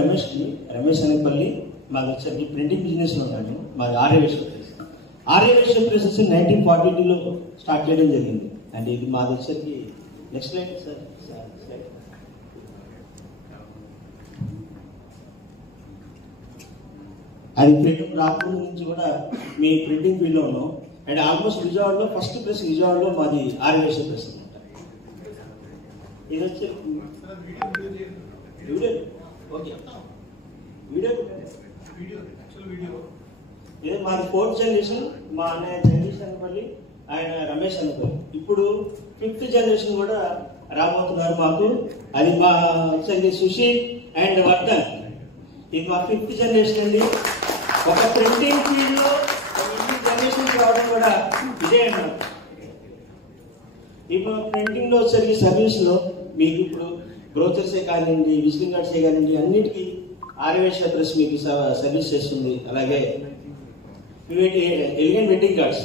రమేష్ అనేపల్లి మాది వచ్చేసరికి printing business లో ఉన్నాను. మాది ఆర్యవేశ్వర ప్రెసెస్ 1942లో స్టార్ట్ చేయడం జరిగింది. అండ్ ఇది మాది వచ్చేసరికి నెక్స్ట్ స్లైడ్ సార్. అది ప్రింటింగ్ రాకముందు నుంచి కూడా మీ ప్రింటింగ్ ఫీల్డ్ లో ఉన్నాం. అండ్ ఆల్మోస్ట్ విజయవాడలో ఫస్ట్ ప్రెస్ విజయవాడలో మాది ఆర్యవేశ్వర ప్రెస్ అనమాట. ఇది వచ్చి ఇది మాది 4th జనరేషన్. మా అన్నయ్య జగదీష్ అనుపల్లి, ఆయన రమేష్ అనుపల్లి. ఇప్పుడు 5th జనరేషన్ కూడా రాబోతున్నారు మాకు. అది మా సుశీల్ అండ్ వర్ధన్. ఇది మా 5th జనరేషన్ అండి. ఒక ప్రింటింగ్ ఫీల్డ్ లో జనరేషన్ రావడం కూడా ఇదే అన్నారు. ఇప్పుడు ప్రింటింగ్ లో వచ్చేసరికి సర్వీస్ లో మీకు ఇప్పుడు బ్రోచర్సే కానివ్వండి, విజిటింగ్ కార్డ్సే కానివ్వండి, అన్నిటికీ ఆర్యవేశ్వర ప్రెస్ మీకు సర్వీస్ చేస్తుంది. అలాగే ఎలిగెంట్ వెడ్డింగ్ కార్డ్స్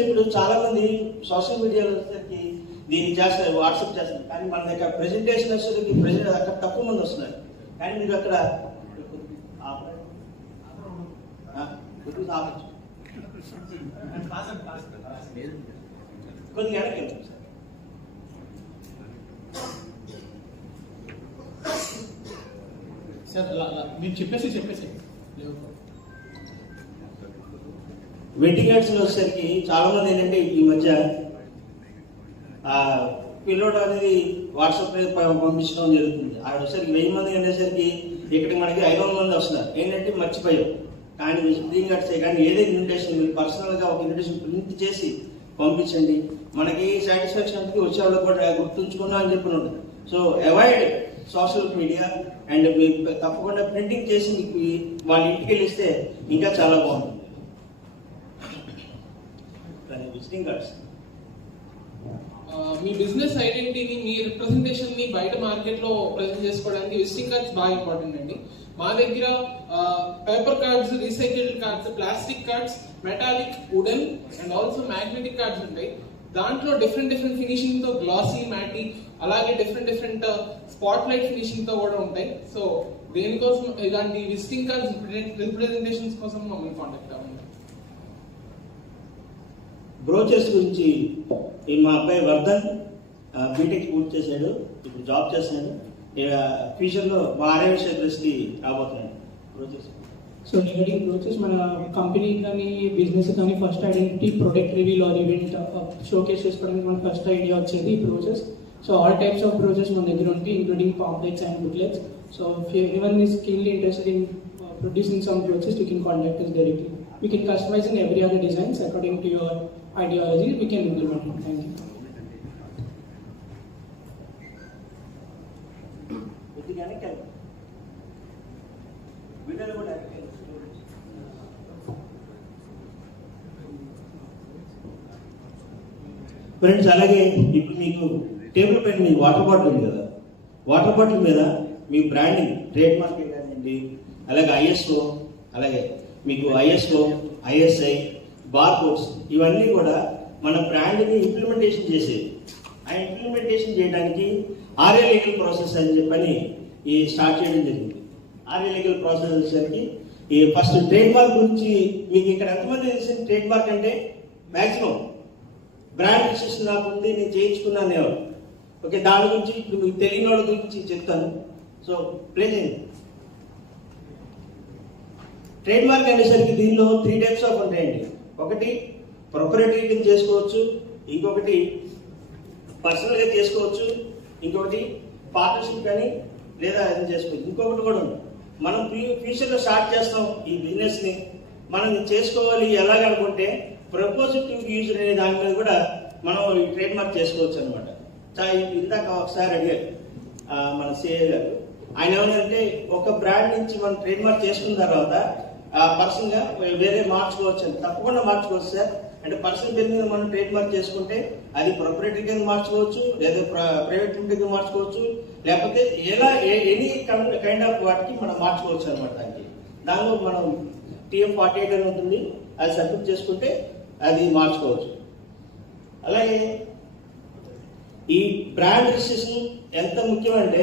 ఇప్పుడు చాలా మంది సోషల్ మీడియాలో వచ్చేసరికి దీన్ని చేస్తారు, వాట్సాప్ చేస్తారు. కానీ మన దగ్గర ప్రెజెంటేషన్ వచ్చేసరికి అక్కడ తక్కువ మంది వస్తున్నారు. కానీ మీరు అక్కడ కొద్దిగా వెనక్కి సార్ మీరు చెప్పేసి వెడ్డింగ్ కార్డ్స్ లో వచ్చేసరికి చాలా మంది ఏంటంటే ఈ మధ్య పిల్లోడ్ అనేది వాట్సాప్ మీద పంపించడం జరుగుతుంది. ఆడ వచ్చేసరికి 1000 మంది అనేసరికి ఇక్కడికి మనకి 500 మంది వస్తున్నారు. ఏంటంటే మర్చిపోయాం. కానీ వెడ్డింగ్ కార్డ్సే కానీ ఏదైతే ఇన్విటేషన్ మీరు పర్సనల్ గా ఒక ఇన్విటేషన్ ప్రింట్ చేసి పంపించండి. మనకి సాటిస్ఫాక్షన్ అంటే వచ్చే వాళ్ళకి కూడా గుర్తుంచుకున్నా అని చెప్పి ఉంటుంది. So avoid social media and తప్పకుండా ప్రింటింగ్ చేసి మీకు వాళ్ళ ఇంటికి వెళ్ళిస్తే ఇంకా చాలా బాగుంటుంది. విజిటింగ్ కార్డ్స్ మీ బిజినెస్ ఐడెంటిటీని, మీ రిప్రజెంటేషన్ ని బయట మార్కెట్ లో ప్రెజెంట్ చేసుకోవడానికి విజిటింగ్ కార్డ్స్ బాగా ఇంపార్టెంట్ అండి. మా దగ్గర paper cards, recycled cards, plastic cards, metallic, wooden and also magnetic cards ఉంటాయి. దాంట్లో డిఫరెంట్ ఫినిషింగ్ తో, గ్లాసీ, మ్యాటిక్, అలాగే డిఫరెంట్ స్పాట్ లైట్ ఫినిషింగ్ తో కూడా ఉంటాయి. సో దేనికోసం ఇలాంటి విజిటింగ్ కార్డ్స్ రిప్రజెంటేషన్స్ కోసం మమ్మల్ని కాంటాక్ట్ అవ్వండి. బ్రోచర్స్ గురించి మా అబ్బాయి వర్ధన్ బీటెక్ పూర్తి చేశాడు, ఇప్పుడు జాబ్ చేస్తున్నాడు. ఫ్యూచర్ లో మా ఆర్యవేశ్వర ప్రెస్ కి రాబోతున్నాడు బ్రోచర్స్. సో రిగార్డింగ్ బ్రోచర్స్, మన కంపెనీ కానీ బిజినెస్ కానీ first identity, product reveal or event showcase చేసుకోవడానికి మన ఫస్ట్ ఐడియా వచ్చేది brochures. So all types of brochures మన దగ్గర ఉంటాయి, including pamphlets and booklets. So if anyone is keenly interested in producing some brochures, you can contact us directly. We can customize in every other designs according to your ideology. We can implement it. Thank you. Friends, అలాగే ఇప్పుడు మీకు table పైన మీ water bottle ఉంది కదా, water bottle మీద మీ branding, trade market కానివ్వండి, అలాగే ISO, అలాగే మీకు ఐఎస్ఓ, ఐఎస్ఐ, బార్ కోడ్స్, ఇవన్నీ కూడా మన బ్రాండ్ని ఇంప్లిమెంటేషన్ చేసేది. ఆ ఇంప్లిమెంటేషన్ చేయడానికి ఆర్ఏ లీగల్ ప్రాసెస్ అని చెప్పని ఈ స్టార్ట్ చేయడం జరిగింది. ఆర్ఏ లీగల్ ప్రాసెస్ వచ్చేసరికి ఈ ఫస్ట్ ట్రేడ్ మార్క్ గురించి మీకు ఇక్కడ ఎంతమంది తెలిసింది? ట్రేడ్ మార్క్ అంటే మాక్సిమం బ్రాండ్ రిజిస్ట్రేషన్ నాకు ఉంది, నేను చేయించుకున్నాను ఎవరు. ఓకే, దాని గురించి ఇప్పుడు మీకు తెలియని వాళ్ళ గురించి చెప్తాను. సో ప్లే చేయండి. ట్రేడ్ మార్క్ అనేసరికి దీనిలో 3 టైప్స్ ఆఫ్ ఉంటాయండి. ఒకటి ప్రొపరేటరీ కింద చేసుకోవచ్చు, ఇంకొకటి పర్సనల్ గా చేసుకోవచ్చు, ఇంకొకటి పార్ట్నర్షిప్ కానీ లేదా అది చేసుకోవచ్చు, ఇంకొకటి కూడా ఉంది. మనం ఫ్యూచర్ లో స్టార్ట్ చేస్తాం ఈ బిజినెస్ ని, మనం చేసుకోవాలి ఎలాగనుకుంటే ప్రపోజల్ టు యూజర్ అనే దాని మీద కూడా మనం ట్రేడ్ మార్క్ చేసుకోవచ్చు అనమాట. ఇందాక ఒకసారి అడిగారు మన సిఏ గారు, ఆయన ఏమంటే ఒక బ్రాండ్ నుంచి మనం ట్రేడ్ మార్క్ చేసుకున్న తర్వాత పర్సన్ గా వేరే మార్చుకోవచ్చు అని. తప్పకుండా మార్చుకోవచ్చు సార్. అంటే పర్సన్ పేరు మీద మనం ట్రేడ్ మార్క్ చేసుకుంటే అది ప్రొపరేటరీ కింద మార్చుకోవచ్చు, లేదా ప్రైవేట్ లిమిటెడ్ కింద మార్చుకోవచ్చు, లేకపోతే ఎనీ కైండ్ ఆఫ్ వాటికి మనం మార్చుకోవచ్చు అనమాట. దానిలో మనం TM48 అని ఉంటుంది, అది సబ్మిట్ చేసుకుంటే అది మార్చుకోవచ్చు. అలాగే ఈ బ్రాండ్ రిజిస్ట్రేషన్ ఎంత ముఖ్యమంటే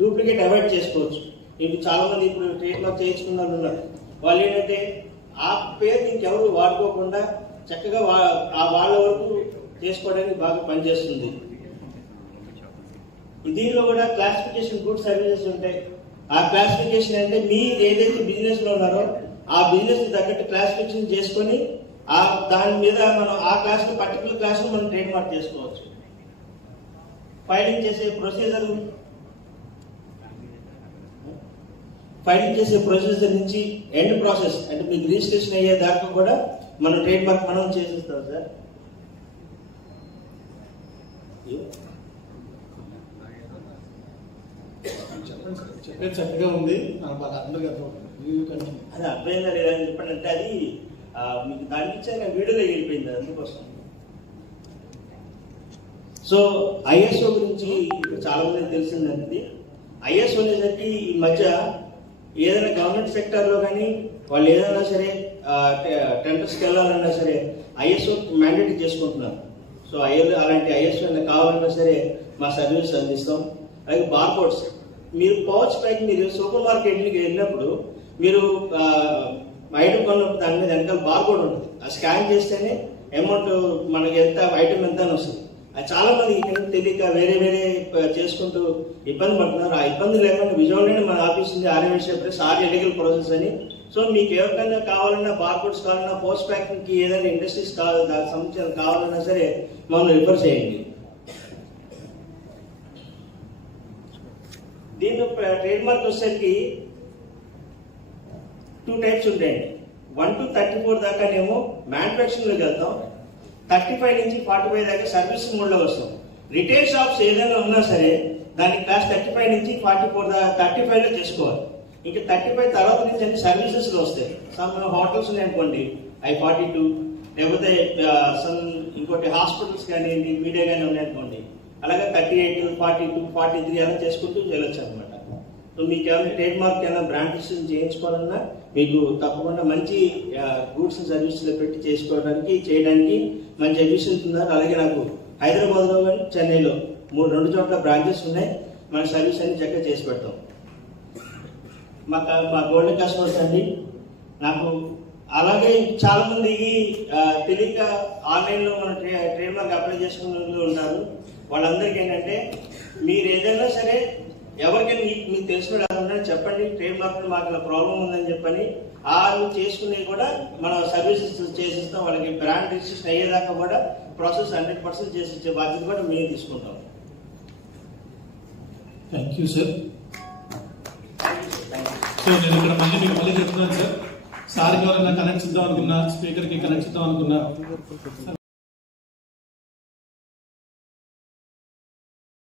డూప్లికేట్ అవాయిడ్ చేసుకోవచ్చు. ఇప్పుడు చాలా మంది ఇప్పుడు ట్రేడ్ మార్క్ చేయించుకున్న వాళ్ళు ఉన్నారు. వాళ్ళు ఏంటంటే ఆ పేరు ఇంకెవరు వాడుకోకుండా చక్కగా వాళ్ళ వరకు చేసుకోవడానికి బాగా పనిచేస్తుంది. దీనిలో కూడా క్లాసిఫికేషన్ గుడ్ సర్వీసెస్ ఉంటాయి. ఆ క్లాసిఫికేషన్ అంటే మీరు ఏదైతే బిజినెస్ లో ఉన్నారో ఆ బిజినెస్ తగ్గట్టు క్లాసిఫికేషన్ చేసుకొని దాని మీద మనం ఆ క్లాస్ పర్టికులర్ క్లాస్ మనం ట్రేడ్ మార్క్ చేసుకోవచ్చు. ఫైలింగ్ చేసే ప్రొసీజర్ నుంచి ఎండ్ ప్రాసెస్ అంటే మీకు రిజిస్ట్రేషన్ అయ్యే దాకా కూడా మనం ట్రేడ్ మార్క్ మనం చేసేస్తాం సార్. చెప్పేది చక్కగా ఉంది, అది అర్థమైందా లేదని చెప్పండి. అంటే అది మీకు దానికి ఇచ్చాక వీడియోలో వెళ్ళిపోయింది అందుకోసం. సో ఐఎస్ఓ గురించి చాలా మంది తెలిసిందండి. ఐఎస్ఓ అనేసరికి ఈ మధ్య ఏదైనా గవర్నమెంట్ సెక్టర్ లో కానీ వాళ్ళు ఏదైనా సరే టెండర్స్కి వెళ్ళాలన్నా సరే ఐఎస్ఓ మ్యాండేట్ చేసుకుంటున్నారు. సో అలాంటి ఐఎస్ఓ కావాలన్నా సరే మా సర్వీస్ అందిస్తాం. అలాగే బార్కోడ్స్, మీరు పౌచ్ ప్యాక్ మీరు సూపర్ మార్కెట్కి వెళ్ళినప్పుడు మీరు ఐటమ్ కొన్నప్పుడు దాని మీద వెనకాల బార్కోడ్ ఉంటుంది. అది స్కాన్ చేస్తేనే అమౌంట్ మనకి ఎంత ఐటమ్ ఎంత అని వస్తుంది. అది చాలా మంది ఇక్కడ తెలియక వేరే చేసుకుంటూ ఇబ్బంది పడుతున్నారు. ఆ ఇబ్బంది లేకుండా విజయవాడలోనే మన ఆఫీస్ ఉంది, ఆర్ ఎలిగల్ ప్రాసెస్ అని. సో మీకు ఎవరికైనా కావాలన్నా బార్కోడ్స్ కావాలన్నా పోస్ట్ ప్యాకింగ్ కి ఏదైనా ఇండస్ట్రీస్ కావాలి దానికి సంబంధించిన కావాలన్నా సరే మమ్మల్ని రిఫర్ చేయండి. దీంట్లో ట్రేడ్ మార్క్ వచ్చేసరికి 2 టైప్స్ ఉంటాయండి. 1 to 34 దాకానేమో మ్యానుఫ్యాక్చరింగ్ లోకి వెళ్తాం. 35 నుంచి 45 దాకా సర్వీస్ మోడ్ లో వస్తాం. రిటైల్ షాప్స్ ఏదైనా ఉన్నా సరే దాన్ని క్లాస్ 35 నుంచి 35 లో చేసుకోవాలి. ఇంకా 35 తర్వాత నుంచి అన్ని సర్వీసెస్ లో వస్తాయి. సమ్ హోటల్స్ అనుకోండి I42, లేకపోతే ఇంకోటి హాస్పిటల్స్ కానీ మీడియా కానీ ఉన్నాయనుకోండి అలాగే 38, 42, 43 అలా చేసుకుంటూ వెళ్ళొచ్చు అనమాట. సో మీకు ఏమైనా ట్రేడ్ మార్క్ ఏమైనా బ్రాండ్ రిజిస్ట్రేషన్ చేయించుకోవాలన్నా మీకు తప్పకుండా మంచి గూడ్స్ అండ్ సర్వీసెస్ పెట్టి చేయడానికి మంచి ఎఫిషియన్స్ ఉన్నారు. అలాగే నాకు హైదరాబాద్ లో కానీ చెన్నైలో 2 చోట్ల బ్రాంచెస్ ఉన్నాయి. మన సర్వీస్ అన్ని చక్కగా చేసి పెడతాం. మా గోల్డెన్ కస్టమర్స్ అండి. నాకు అలాగే చాలా మందికి తెలియక ఆన్లైన్ లో మన ట్రేడ్ మార్క్ అప్లై చేసుకున్న ఉంటారు. వాళ్ళందరికీ ఏంటంటే మీరు ఏదైనా సరే ఎవరికైనా మీకు తెలిసిన వాళ్ళు చెప్పండి, ట్రేడ్ మార్క్ మాకు ఇలా ప్రాబ్లం ఉందని చెప్పని వాళ్ళు చేసుకునేవి కూడా మనం సర్వీసెస్ చేసిస్తాం. వాళ్ళకి బ్రాండ్ రిజిస్ట్రేషన్ అయ్యేదాకా కూడా ప్రాసెస్ 100% చేసి ఇచ్చే బాధ్యత కూడా మేము తీసుకుంటాం. Thank you sir. సో నేను ఇక్కడ మళ్ళీ చెప్తున్నాను సార్, సార్కి ఎవరైనా కనెక్ట్ ఇద్దాం అనుకున్నా, స్పీకర్కి కనెక్ట్ ఇద్దాం అనుకున్నా